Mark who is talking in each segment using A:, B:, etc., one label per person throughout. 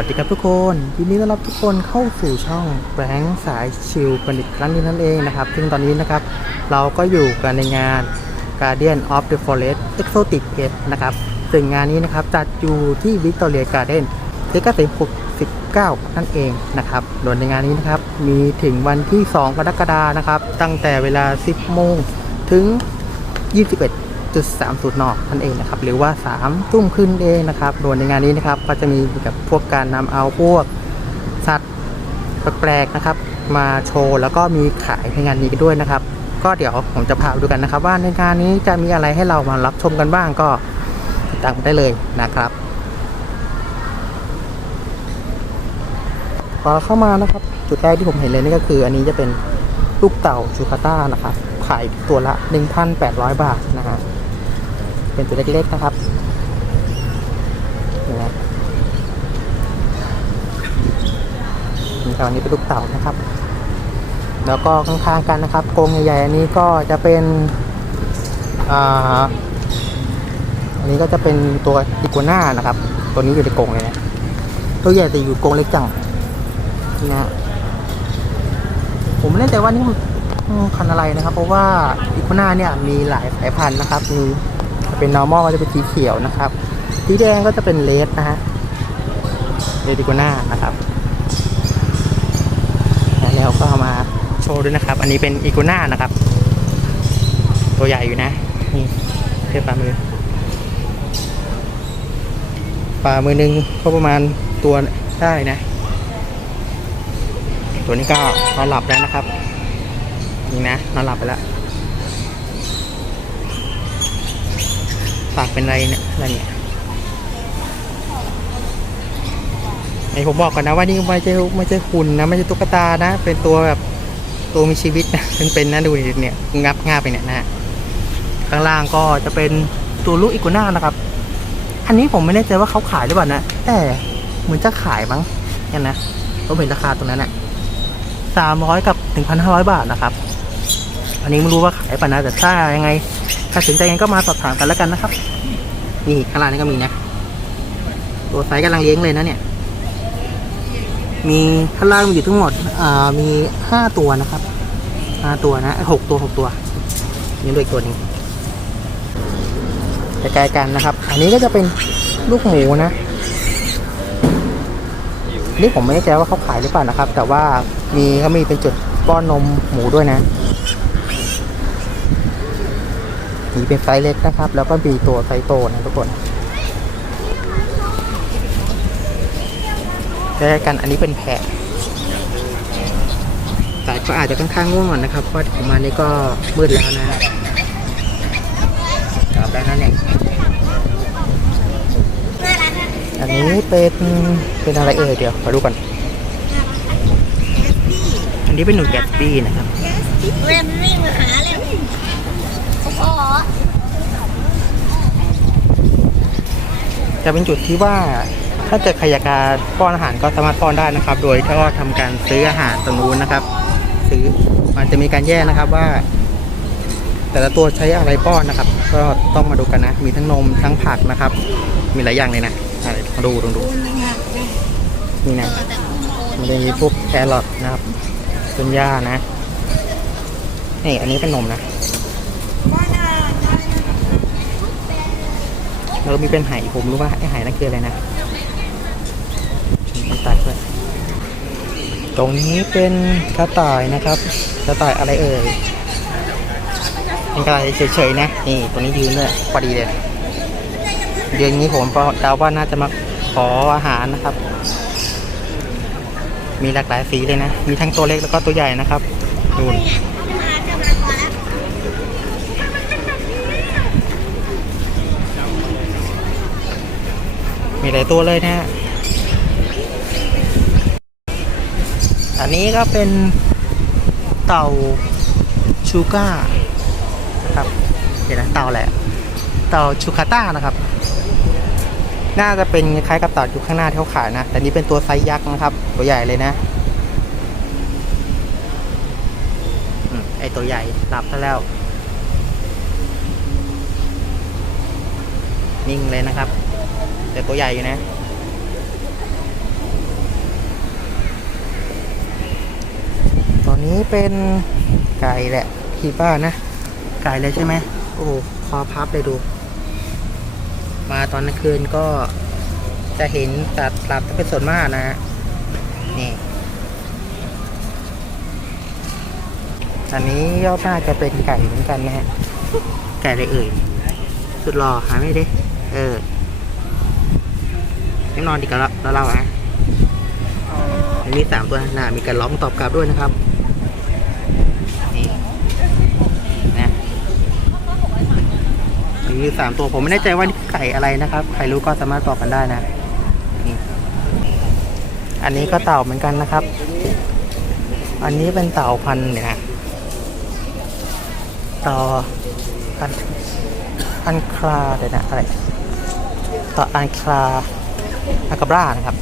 A: วัสดีครับทุกคนยินดีต้อนรับทุกคนเข้าสู่ช่องแบงค์สายชิลประดิษฐ์ครั้งนี้นั่นเองนะครับ ซึ่งตอนนี้นะครับ เราก็อยู่กันในงาน Guardian of the Forest Exotic Pet นะครับซึ่งงานนี้นะครับจัดอยู่ที่ Victoria Garden เลกาเซ69 นั่นเองนะครับ โดยในงานนี้นะครับ มีถึงวันที่ 2 กรกฎานะครับ ตั้งแต่เวลา 10 โมงถึง 21 จุดสามสูตรนอกนั่นเองนะครับ หรือว่า3ามทุ่มขึ้นเองนะครับโดยในงานนี้นะครับก็จะมีกับพวกการนำเอาพวกสัตว์แปลกๆนะครับ มาโชว์แล้วก็มีขายในงานนี้ด้วยนะครับ ก็เดี๋ยวผมจะพาไปดูกันนะครับ ว่าในงานนี้จะมีอะไรให้เรามารับชมกันบ้างก็ติดตามได้เลยนะครับพอเข้ามานะครับ จุดแรกที่ผมเห็นเลยนี่ก็คือ อันนี้จะเป็นลูกเต่าชูคาต้านะครับขายตัวละ 1,800 บาทนะฮะ เป็นตัวเล็กๆนะครับนี่นะนี่ครับอันนี้เป็นลูกเต่านะครับ แล้วก็ข้างๆกันนะครับกรงใหญ่ๆอันนี้ก็จะเป็นอ่าอันนี้ก็จะเป็นตัวอีกัวน่านะครับ ตัวนี้อยู่ในกรงเลยนะตัวใหญ่แต่อยู่กรงเล็กจังนี่นะผมไม่แน่ใจว่านี่มันพันอะไรนะครับ เพราะว่าอีกัวน่าเนี่ยมีหลายสายพันธุ์นะครับมี เป็น normal ก็จะเป็นสีเขียวนะครับสีแดงก็จะเป็นเลดนะฮะเลดิโกน่านะครับแล้วก็มาโชว์ด้วยนะครับ อันนี้เป็นอีกัวน่านะครับ ตัวใหญ่อยู่นะนี่เทียบปลามือปลามือหนึ่งก็ประมาณตัวได้นะ ตัวนี้ก็นอนหลับแล้วนะครับ นี่นะนอนหลับไปแล้ว ปากเป็นไรเนี่ยอะไรเนี่ยไอผมบอกก่อนนะว่านี่ไม่ใช่ไม่ใช่หุ่นะไม่ใช่ตุ๊กตานะ เป็นตัวแบบตัวมีชีวิตนะเป็นเป็นนะดูดิเนี่ยงับง่าไปเนี่ยนะข้างล่างก็จะเป็นตัวลูกอีกัวน่านะครับ อันนี้ผมไม่แน่ใจว่าเขาขายหรือเปล่านะแต่เหมือนจะขายมั้งเนี่ยนะผมเห็นราคาตรงนั้นอะสามร้อยกับหนึ่งพันห้าร้อยบาทนะครับ อันนี้ไม่รู้ว่าขายป่ะนะแต่ถ้ายังไง ถ้าสนใจยังก็มาสอบถามกันแล้วกันนะครับ นี่ข้างล่างนี่ก็มีนะ ตัวไซส์กำลังเลี้ยงเลยนะเนี่ย มีข้างล่างมีอยู่ทั้งหมดอ่ามีห้าตัวนะครับห้าตัวนะหกตัวหกตัวนี่ด้วยอีกตัวนึงใกล้ๆกันนะครับ อันนี้ก็จะเป็นลูกหมูนะนี่ผมไม่แน่ใจว่าเขาขายหรือเปล่านะครับ แต่ว่ามีเขามีเป็นจุดป้อนนมหมูด้วยนะ มีเป็นไซส์เล็กนะครับ แล้วก็มีตัวไซส์โตนะทุกคนแยกกันอันนี้เป็นแพะแต่ก็อาจจะค่อนข้างง่วงหน่อยนะครับ เพราะผมมานี่ก็มืดแล้วนะกลับแล้นะเนี่ยอันนี้เป็นเป็นอะไรเอ่ยเดี๋ยวมาดูก่อนอันนี้เป็นหนูแกตบี้นะครับ
B: เล่นวิ่มาหาเลยโอ้โห
A: จะเป็นจุดที่ว่า ถ้าเกิดใครอยากจะป้อนอาหารก็สามารถป้อนได้นะครับ โดยที่ก็ทำการซื้ออาหารตรงนู้นนะครับ ซื้อมันจะมีการแยกนะครับว่า แต่ละตัวใช้อะไรป้อนนะครับ ก็ต้องมาดูกันนะ มีทั้งนมทั้งผักนะครับ มีหลายอย่างเลยนะอะมาดูลองดูนี่นะมันจะมีพวกแครอทนะครับต้นหญ้านะนี่อันนี้เป็นนมนะ แล้วก็มีเป็นไหผมรู้ว่าไอไหนั่นคืออะไรนะมีตัดด้วยตรงนี้เป็นกระต่ายนะครับกระต่ายอะไรเอ่ยเป็นกระต่ายเฉยๆนะนี่ตัวนี้ยืนเลยพอดีเลยยือย่างนี้ผมก็เดาว่าน่าจะมาขออาหารนะครับ มีหลากหลายสีเลยนะ มีทั้งตัวเล็กแล้วก็ตัวใหญ่นะครับดูน
B: มาจะมาพอแล้ว
A: มีหลายตัวเลยนะฮะอันนี้ก็เป็นเต่าชูก้านะครับเดี๋ยวนะเต่าแหละ เต่าชูคาต้านะครับ น่าจะเป็นคล้ายกับเต่าอยู่ข้างหน้าที่เขาขายนะ แต่นี้เป็นตัวไซส์ยักษ์นะครับ ตัวใหญ่เลยนะไอตัวใหญ่หลับซะแล้ว นิ่งเลยนะครับ แต่ตัวใหญ่อยู่นะ ตอนนี้เป็นไก่แหละคีป้านะ ไก่เลยใช่ไหมโอ้โหคอพับเลยดู มาตอนกลางคืนก็จะเห็นตัดหลับเป็นส่วนมากนะฮะนี่อันนี้ย่อหน้าจะเป็นไก่เหมือนกันนะฮะ ไก่เลยเอ่ย สุดหล่อหาไม่ได้ เออ ไม่นอนดีกันแล้วเราอะอันนี้สามตัวหน้ามีการร้องตอบกลับด้วยนะครับนี่นะมีสามตัวผมไม่แน่ใจว่านี่ไก่อะไรนะครับใครรู้ก็สามารถตอบกันได้นะนี่อันนี้ก็เต่าเหมือนกันนะครับ อันนี้เป็นเต่าพันเนี่ยนะต่ออันอันคลาเดี๋ยวนะอะไรต่ออันคลา อากาบรานะครับ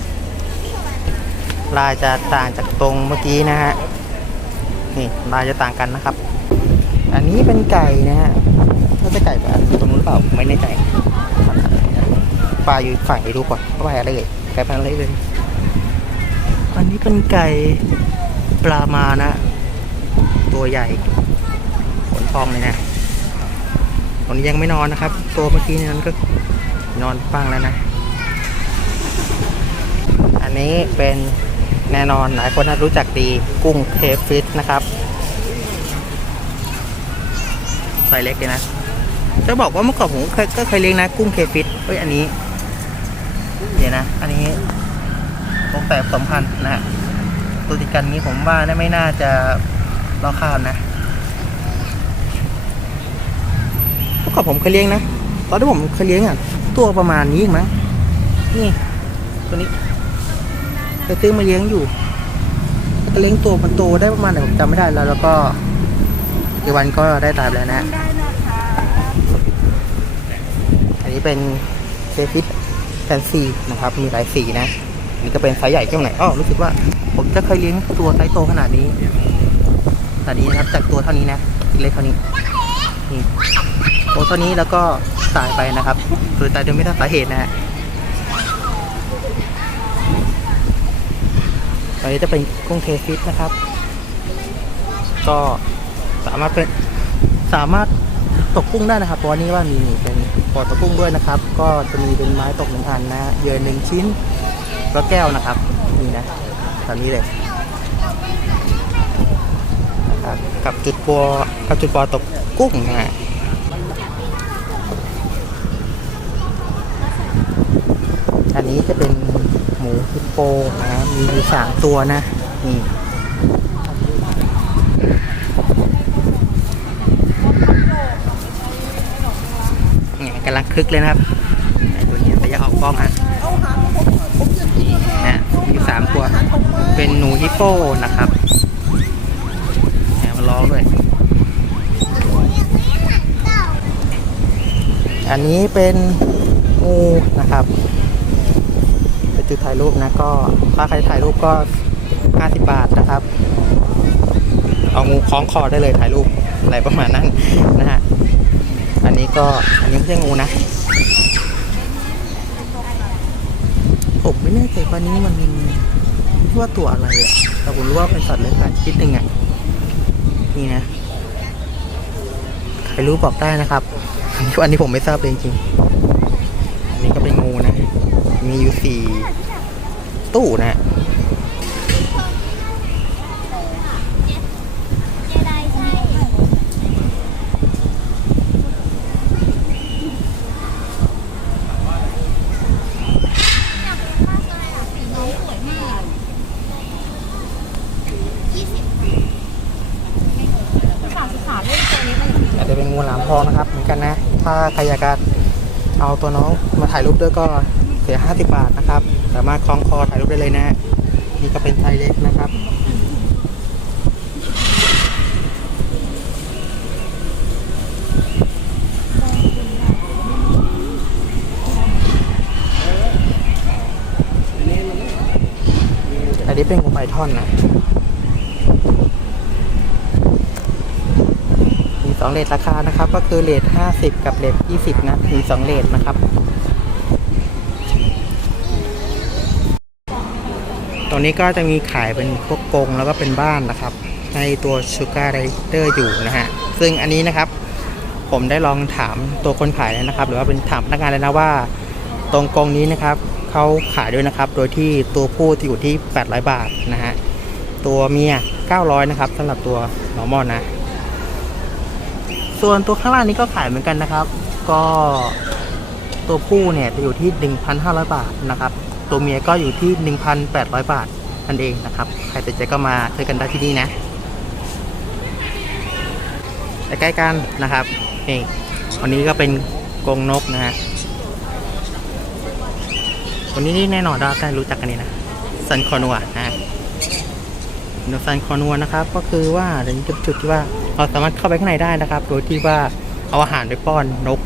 A: ลายจะต่างจากตรงเมื่อกี้นะฮะนี่ลายจะต่างกันนะครับ อันนี้เป็นไก่นะฮะถ้าจะไก่แบบอันตรงนู้นหรือเปล่าไม่แน่ใจปลาอยู่ฝั่งไปดูก่อนว่าอะไรเลยไก่พันธุ์อะไรเลยอันนี้เป็นไก่ปลามานะ ตัวใหญ่ขนพองเลยนะตอนนี้ยังไม่นอนนะครับ ตัวเมื่อกี้นั้นก็นอนฟังแล้วนะ นี้เป็นแน่นอนหลายคนน่ารู้จักดีกุ้งเคฟิตนะครับไซส์เล็กเลยนะ จะบอกว่าเมื่อก่อนผมเคยก็เคยเลี้ยงนะ กุ้งเคฟิตเฮ้ยอันนี้ เดี๋ยวนะ อันนี้ตกแต่สมพันธ์นะฮะตัวติดกันนี้ผมว่าไม่น่าจะลอกข้ามนะเมื่อก่อนผมเคยเลี้ยงนะ ตอนที่ผมเคยเลี้ยงอะ ตัวประมาณนี้เองมั้งนี่ ตัวนี้ ไปซื้อมาเลี้ยงอยู่ก็เลี้ยงตัวมันโตได้ประมาณไหนผมจำไม่ได้แล้ว แล้วก็อีกวันก็ได้ตายไปแล้วนะอันนี้เป็นเซฟิตแฟนซีนะครับ มีหลายสีนะนี่ก็เป็นไซส์ใหญ่แค่ไหนอ้อรู้สึกว่า ผมจะเคยเลี้ยงตัวไซส์โตขนาดนี้ขนาดนี้นะครับ จากตัวเท่านี้นะเล็กเท่านี้นี่ตัวเท่านี้แล้วก็ตายไปนะครับ โดยตายโดยไม่ทราบสาเหตุนะฮะ อนนี้จะเป็นกุ้งเคฟิตนะครับ ก็สามารถเป็นสามารถตกกุ้งได้นะครับเพราะว่านี่ว่ามีเป็นปอตกกุ้งด้วยนะครับ ก็จะมีเป็นไม้ตกหนึ่งอันนะเยือหนึ่งชิ้นแล้วแก้วนะครับนี่นะแบบนี้เลยกับจุดปัวกับจุดปอตกกุ้งนะอันนี้จะเป็น มูฮิปโปนะมีอยู่สามตัวนะนี่เนี่ยกำลังคึกเลยนะครับตัวนี้แต่ย่าออกกล้องอะนี่นะมีสามตัว เป็นหนูฮิปโปนะครับแอบมาร้องด้วย อันนี้เป็นงูนะครับ เป็นจุดถ่ายรูปนะก็ถ้าใครถ่ายรูปก็ 50 บาทนะครับ เอางูคล้องคอได้เลยถ่ายรูปอะไรประมาณนั้นนะฮะอันนี้ก็อันนี้ไม่ใช่งูนะผมไม่แน่ใจว่านี้มันที่ว่าตัวอะไรอะแต่ผมรู้ว่าเป็นสัตว์เลื้อยคลานชนิดหนึ่งอะนี่นะใครรู้บอกได้นะครับอันนี้ผมไม่ทราบเลยจริงๆอันนี้ก็เป็นงูนะ มีอยู่สี่ ตู้นะฮะอาจจะเป็นงูหลามทองนะครับเหมือนกันนะ ถ้าใครอยากจะเอาตัวน้องมาถ่ายรูปด้วยก็เสีย 50 บาทนะครับ สามารถคล้องคอถ่ายรูปได้เลยนะ นี่ก็เป็นไซส์เล็กนะครับอันนี้เป็นงูไพทอนนะมีสองเลทราคานะครับ ก็คือเลท50กับเลท20นะมีสองเลทนะครับ รงนี้ก็จะมีขายเป็นพวกกรงแล้วก็เป็นบ้านนะครับในตัว Sugar Rider อยู่นะฮะ ซึ่งอันนี้นะครับ ผมได้ลองถามตัวคนขายแล้วนะครับ หรือว่าเป็นถามพนักงานเลยนะว่า ตรงกรงนี้นะครับเขาขายด้วยนะครับ โดยที่ตัวผู้จะอยู่ที่ 800 บาทนะฮะ ตัวเมีย 900 นะครับสำหรับตัว normal นะ ส่วนตัวข้างล่างนี้ก็ขายเหมือนกันนะครับ ก็ตัวผู้เนี่ยจะอยู่ที่ 1,500 บาทนะครับ ตัวเมียก็อยู่ที่ 1,800 บาทนั่นเองนะครับ ใครสนใจก็มาซื้อกันได้ที่นี่นะใกล้ๆกันนะครับนี่วันนี้ก็เป็นกรงนกนะฮะวันนี้นี่แน่นอนเราได้รู้จักกันนี่นะซันคอนัวนะฮะโนซันคอนัวนะครับ ก็คือว่าเดี๋ยวจุดที่ว่าเราสามารถเข้าไปข้างในได้นะครับ โดยที่ว่าเอาอาหารไปป้อนนก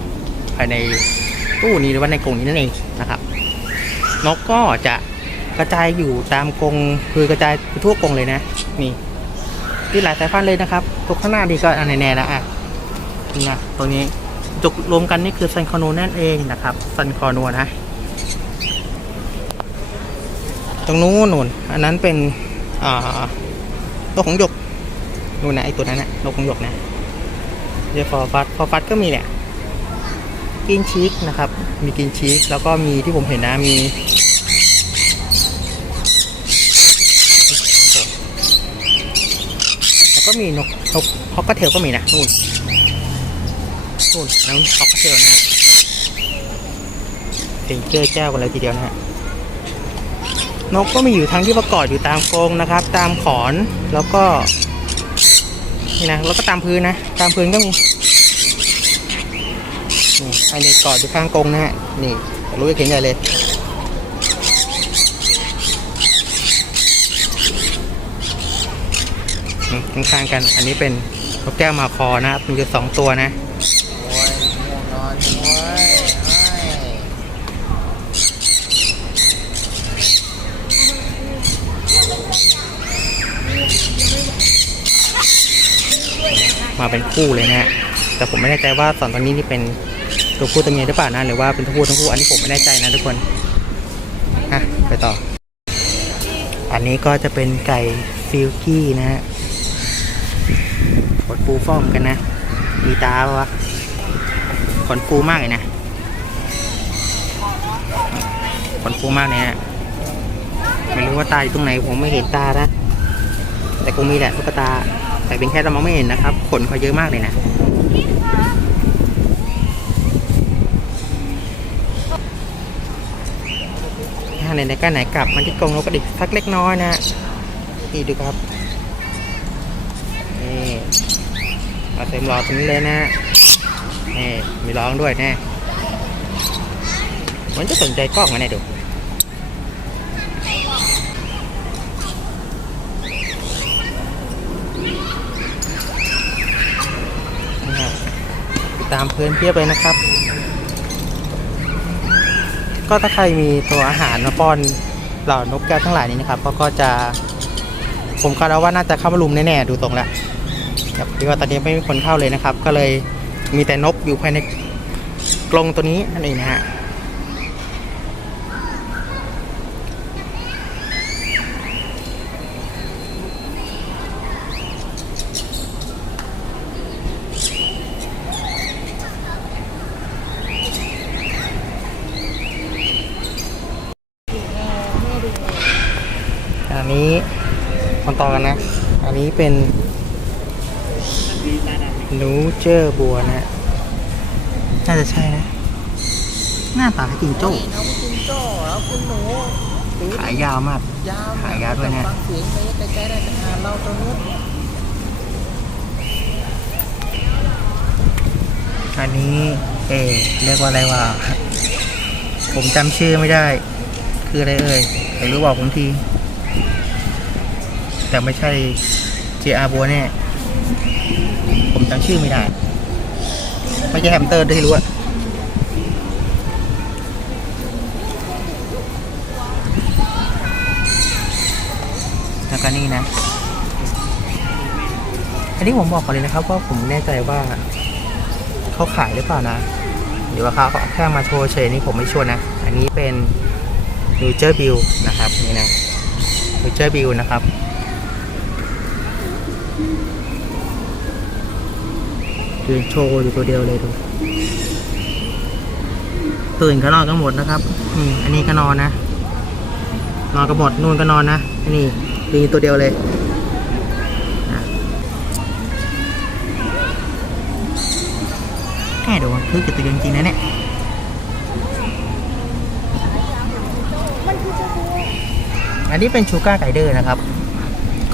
A: ภายในตู้นี้หรือว่าในกรงนี้นั่นเองนะครับ นกก็จะกระจายอยู่ตามกรงคือกระจายทั่วกรงเลยนะนี่ที่หลายสายพันธุ์เลยนะครับตัวข้างหน้านี่ก็อันแน่ๆแล้วอะนี่นะตรงนี้จุกรวมกันนี่คือซันคอนัวนั่นเองนะครับซันคอนัวนะ ตรงนู้นนู่นอันนั้นเป็นอ่านกของหยกนู่นนะไอตัวนั้นนะนกของหยกนะเดี๋ยวฟอฟัดฟอฟัดก็มีเนี่ย กินชีกนะครับ มีกินชีกแล้วก็มีที่ผมเห็นนะมีแล้วก็มีนกนกฮอกกเทลก็มีนะนู่นนู่นนั่นฮอกกเทลนะฮะเป็นเจ้าเจ้ากันเลยทีเดียวนะฮะนกก็มีอยู่ทั้งที่ประกอบอยู่ตามกรงนะครับ ตามขอนแล้วก็นี่นะแล้วก็ตามพื้นนะ ตามพื้นก็มี อันนี้กอดอยู่ข้างกรงนะฮะ นี่รู้จะเห็นใหญ่เลยอืมข้างๆกัน อันนี้เป็นนกแก้วมาคอนะครับมีอยู่สองตัวนะ โอ้ยง่วงนอนโอ้ยมาเป็นคู่เลยนะฮะแต่ผมไม่แน่ใจว่าสอนตอนนี้นี่เป็น ตัวผู้ตัวเมียหรือเปล่านะหรือว่าเป็นตัวผู้ทั้งคู่อันนี้ผมไม่แน่ใจนะทุกคนอะไปต่อ อันนี้ก็จะเป็นไก่ฟิลกี้นะฮะขนฟูฟ้อมกันนะ มีตาปะวะขนฟูมากเลยนะขนฟูมากเลยฮะไม่รู้ว่าตาอยู่ตรงไหนผมไม่เห็นตานะแต่คงมีแหละตุ๊กตา แต่เป็นแค่เรามองไม่เห็นนะครับ ขนเขาเยอะมากเลยนะ ถ้าไหนก็ไหนกลับมาที่กรงนกกระดิกสักเล็กน้อยนะนี่ดูครับนี่มาเต็มรอตรงนี้เลยนะนี่มีร้องด้วยแน่เหมันจะสนใจกล้องนะเนี่ยดูติดตามเพื่อนเพียบเลยนะครับ ก็ถ้าใครมีตัวอาหารมาป้อนเหล่านกแก้วทั้งหลายนี้นะครับก็ก็จะ ผมก็เดว่าน่าจะเข้ามารุมแน่ๆดูตรงแล้วครับที่ว่าตอนนี้ไม่มีคนเข้าเลยนะครับ ก็เลยมีแต่นกอยู่ภายในกรงตัวนี้นั่นเองนะฮะ นนี้มาต่อกันนะ อันนี้เป็นหนูเจอบัวนะ น่าจะใช่นะ หน้าตาคล้ายจิงโจ้
C: เอาไปกินโจ้เอาคุณหนู
A: ขายยาวมาก
C: ยาว
A: ขายยาวด้วยนะ
C: ฟังเสียงไปใกล้ๆได้ขนาดเราตรงนู้น
A: อันนี้เออเรียกว่าอะไรวะ ผมจำชื่อไม่ได้ คืออะไรเอ่ยเดี๋ยวรู้บอกผมที แต่ไม่ใช่ JR บัวแน่ ผมจำชื่อไม่ได้ ไม่ใช่แฮมสเตอร์ด้วยรู้อะแล้วก็นี่นะ อันนี้ผมบอกก่อนเลยนะครับว่าผมแน่ใจว่าเขาขายหรือเปล่านะหรือว่าเขาแค่มาโชว์เฉยนี่ผมไม่ชัวร์นะ อันนี้เป็น n ูเจอร์บิลนะครับนี่นะ n ูเจอร์บิลนะครับ ยืนโชว์อยู่ตัวเดียวเลยดูตื่นก็นอนกันหมดนะครับนี่อันนี้ก็นอนนะนอนกันหมดนู่นก็นอนนะนี่ยืนอยู่ตัวเดียวเลยแค่ดูคือกิจกรรมจริงๆนะเนี่ยอันนี้เป็นชูการ์ไกเดอร์นะครับ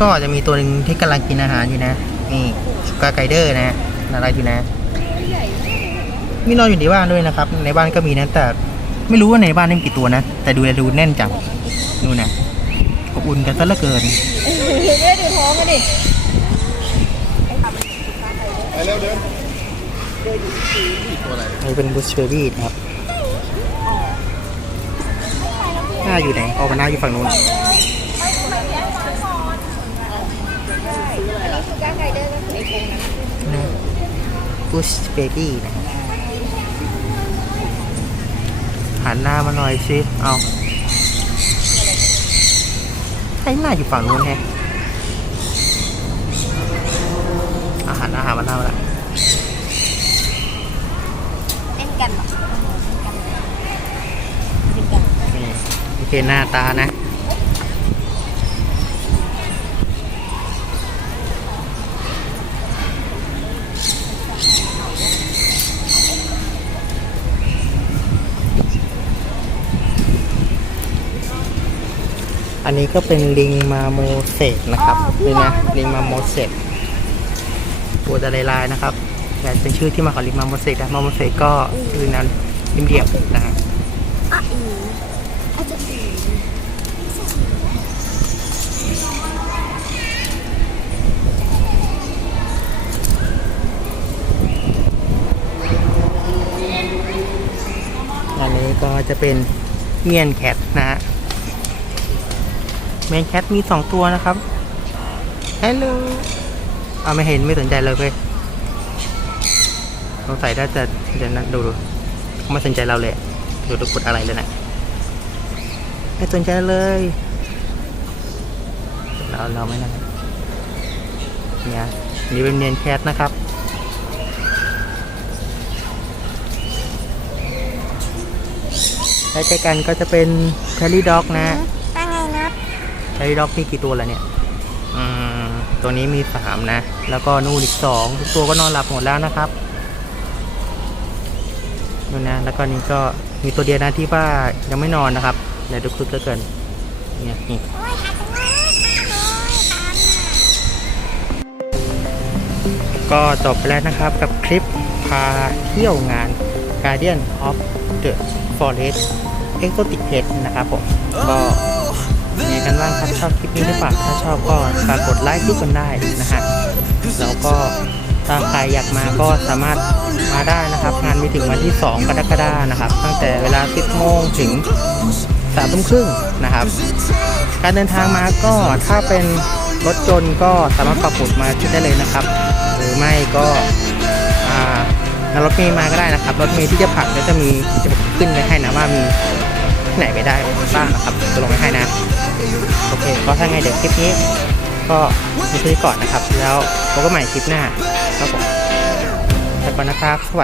A: ก็จะมีตัวหนึ่งที่กำลังกินอาหารอยู่นะ นี่ชูการ์ไกเดอร์นะน่ารักอยู่นะ มีนอนอยู่ในบ้านด้วยนะครับ ในบ้านก็มีนะ แต่ไม่รู้ว่าในบ้านนี่มีกี่ตัวนะ แต่ดูแลดูแน่นจังดูนะอบอุ่นกันซะเหลือเกิน
B: เนี่ยดูท้องกันดิ
A: นี่เป็นบุชเบอร์บี้นะครับหน้าอยู่ไหนออกมาหน้าอยู่ฝั่งนู้น
B: คือการไกเดอร์ก็คือไอ้โครงนั้น
A: บุชเบบี้นะครับหันหน้ามาหน่อยสิเอาให้หน้าอยู่ฝั่งนู้นแฮะอาหารอาหารมาหน้ามาละ
B: เล่นกันเหรอ
A: นี่โอเคหน้าตานะ นนี้ก็เป็นลิงมาโมเสกนะครับนี่นะลิงมาโมเสกตัวจะลายๆนะครับ แต่เป็นชื่อที่มาของลิงมาโมเสกนะมาโมเสกก็คือนั้นริมเดียวนะฮะ
B: อะอืออาจจะอือ
A: อันนี้ก็จะเป็นเมียนแคทนะฮะ เมนแคทมีสองตัวนะครับฮัลโหลเอาไม่เห็นไม่สนใจเลยเว้ยสงสัยน่าจะเดี๋ยวนะดูดูไม่สนใจเราเลยดูดูกดอะไรเลยนะไม่สนใจเลยเราเราไม่นะเนี่ยนี่เป็นเมียนแคทนะครับและใกล้กันก็จะเป็นแคลรี่ด็อกนะ แคลรี่ด็อกมีกี่ตัวแล้วเนี่ย อืม ตัวนี้มีสามนะ แล้วก็นู่นอีกสองทุกตัวก็นอนหลับหมดแล้วนะครับนู่นนะ แล้วก็นี่ก็มีตัวเดียวนะที่ว่ายังไม่นอนนะครับเดี๋ยวดูคลิปเกินเนี่ยนี่
B: โอ้ยขาดจังเลยตามน่ะ
A: ก็จบไปแล้วนะครับกับคลิปพาเที่ยวงาน Guardian of the Forest Exotic Pet นะครับผมก็ยังไง กันบ้างครับชอบคลิปนี้หรือเปล่าถ้าชอบก็ฝากกดไลค์คลิปกันได้นะฮะแล้วก็ถ้าใครอยากมาก็สามารถมาได้นะครับ งานมีถึงวันที่ 2 กรกฎาคมนะครับ ตั้งแต่เวลา 10โมงถึง3ทุ่มครึ่งนะครับ การเดินทางมาก็ถ้าเป็นรถยนต์ก็สามารถปักหมุดมาที่ได้เลยนะครับ หรือไม่ก็นั่งรถเมล์มาก็ได้นะครับ รถเมล์ที่จะผ่านก็จะมีจะขึ้นไว้ให้นะว่ามี ไหนไปได้บ้างนะครับจะลงไว้ให้นะ โอเค ก็ถ้าไงเดี๋ยวคลิปนี้ ก็มีเท่านี้ก่อนนะครับ แล้วพบกันใหม่คลิปหน้าครับผมไปก่อนนะครับสวัสดี